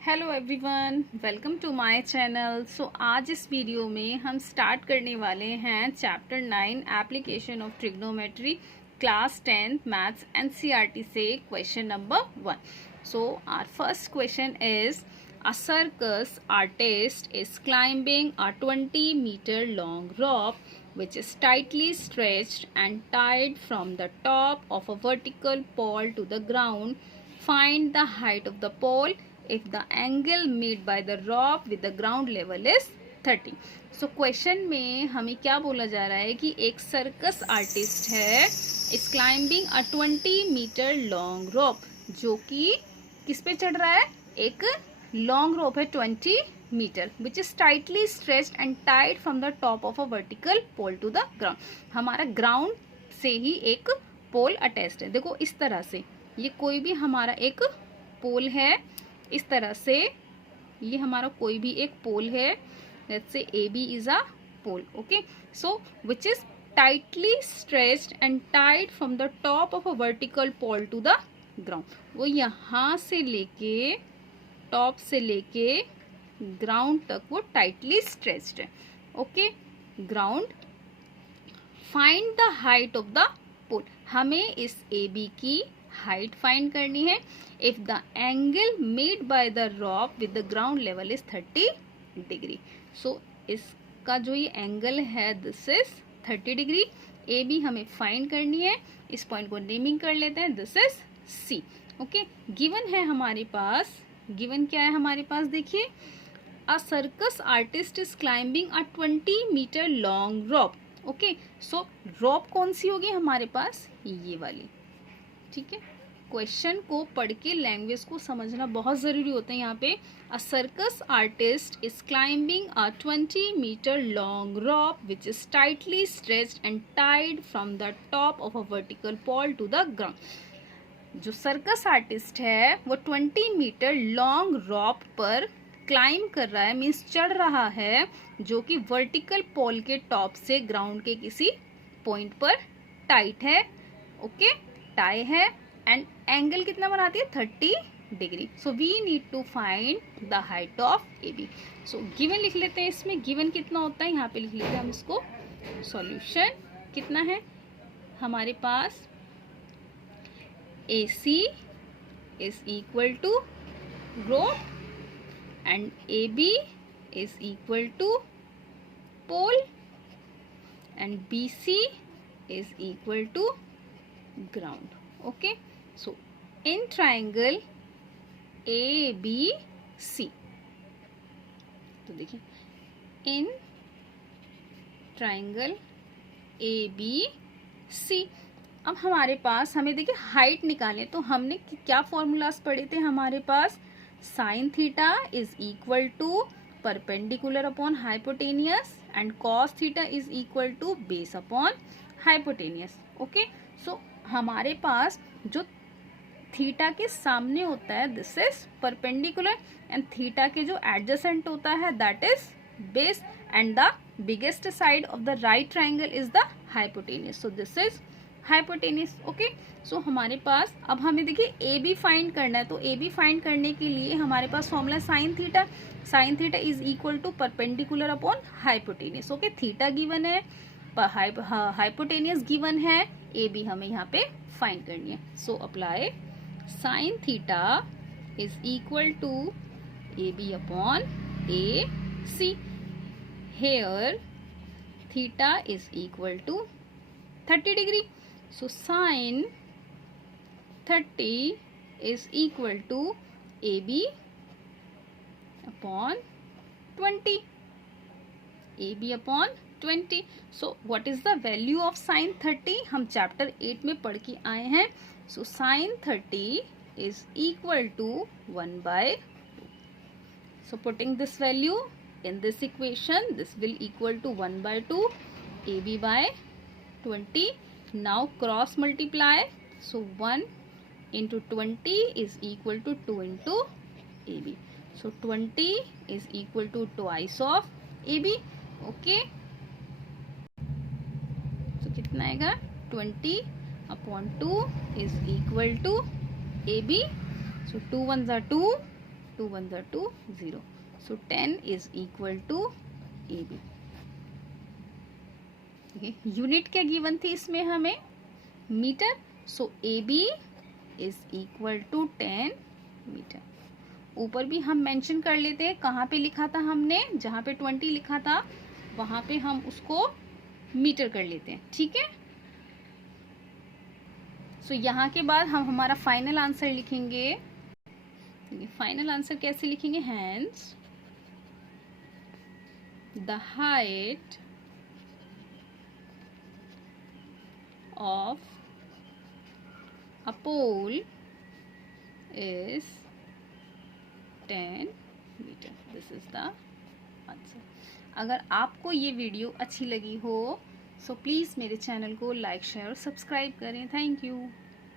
Hello everyone, welcome to my channel. आज इस video में हम स्टार्ट करने वाले हैं chapter 9 application of trigonometry class 10 maths NCERT से question number 1। Our first question is a circus artist is climbing a 20-meter long rope which is tightly stretched and tied from the top of a vertical pole to the ground. Find the height of the pole if the angle made by the rope with the ground level is 30। Question में हमें क्या बोला जा रहा है कि एक circus artist है इस climbing a 20-meter long rope, जो कि किस पे चढ़ रहा है, एक लॉन्ग रोप है 20 metre which is tightly stretched and tied from the top of a vertical pole to the ground. हमारा ग्राउंड से ही एक पोल अटैच्ड है। देखो इस तरह से, ये कोई भी हमारा एक पोल है, इस तरह से ये हमारा कोई भी एक पोल है। Let's say A B is a pole, okay. So which is tightly stretched and tied from the top of a vertical pole to the ground. वो यहाँ से लेके टॉप से लेके ग्राउंड तक वो टाइटली स्ट्रेच्ड है, okay. Ground, find the height of the pole. हमें इस ए बी की हाइट फाइंड करनी है if the angle made by the rope with the ground level is 30 degree. इसका जो ये एंगल है this is 30 degree. A B हमें फाइंड करनी है, इस पॉइंट को नेमिंग कर लेते हैं, this is C, okay. Given है हमारे पास, गिवन क्या है हमारे पास, देखिए a circus artist is climbing a 20-meter long rope, okay. Rope कौन सी होगी हमारे पास, ये वाली, ठीक है। क्वेश्चन को पढ़ के लैंग्वेज को समझना बहुत ज़रूरी होता है। यहाँ पे a circus artist is climbing a 20-meter long rope which is tightly stretched and tied from the top of a vertical pole to the ground. जो सर्कस आर्टिस्ट है वो 20-meter लॉन्ग रॉप पर क्लाइंब कर रहा है, मीन्स चढ़ रहा है, जो कि वर्टिकल पोल के टॉप से ग्राउंड के किसी पॉइंट पर टाइट है, ओके, टाई है, एंड एंगल कितना बनाती है 30 degree. So we need to find the height of A B. So given लिख लेते हैं, इसमें गिवन कितना होता है यहाँ पे लिख लेते हैं हम इसको। सॉल्यूशन कितना है हमारे पास, A C is equal to rope and A B is equal to pole and B C is equal to ground, okay। So in triangle ABC, तो देखिए in triangle ABC, अब हमारे पास हमें देखिए हाइट निकालें, तो हमने क्या फॉर्मूलाज पढ़े थे हमारे पास, sine theta is equal to perpendicular upon hypotenuse and cos theta is equal to base upon hypotenuse, okay. So हमारे पास जो थीटा के सामने होता है this is perpendicular and theta के जो एडजेसेंट होता है that is base and the biggest side of the right triangle is the hypotenuse. So this is hypotenuse, okay. So हमारे पास अब हमें देखिए ए बी फाइंड करना है, तो ए बी फाइंड करने के लिए हमारे पास formula sine theta, sine theta is equal to perpendicular upon hypotenuse, okay. Theta given है, हाइपोटेनियस गिवन है, ए बी हमें यहाँ पे फाइंड करनी है। So apply sine theta is equal to A B upon A C. Here theta is equal to 30 degree. So sine 30 is equal to A B upon 20, A B upon 20। So what is the value of sine 30, हम chapter 8 में पढ़ के आए हैं। So sine 30 is equal to 1/2। So putting this value in this equation, this will equal to 1/2 A B by 20। Now cross multiply, so 1 into 20 is equal to 2 into AB. So 20 is equal to twice of AB, okay। तो कितना आएगा, 20/2 is equal to AB। So 2 1s are 2, 2 1 2 0. So 10 is equal to AB. Unit क्या given थी इसमें हमें? Metre. So AB is equal to 10 metre. ऊपर भी हम मेंशन कर लेते हैं कहाँ पे लिखा था हमने, जहाँ पे 20 लिखा था वहां पे हम उसको मीटर कर लेते हैं. ठीक है. सो यहाँ के बाद हम हमारा फाइनल आंसर लिखेंगे. फाइनल आंसर कैसे लिखेंगे? Hence the height of a pole is 10 metre. This is the answer. अगर आपको ये वीडियो अच्छी लगी हो सो प्लीज़ मेरे चैनल को लाइक शेयर और सब्सक्राइब करें. Thank you.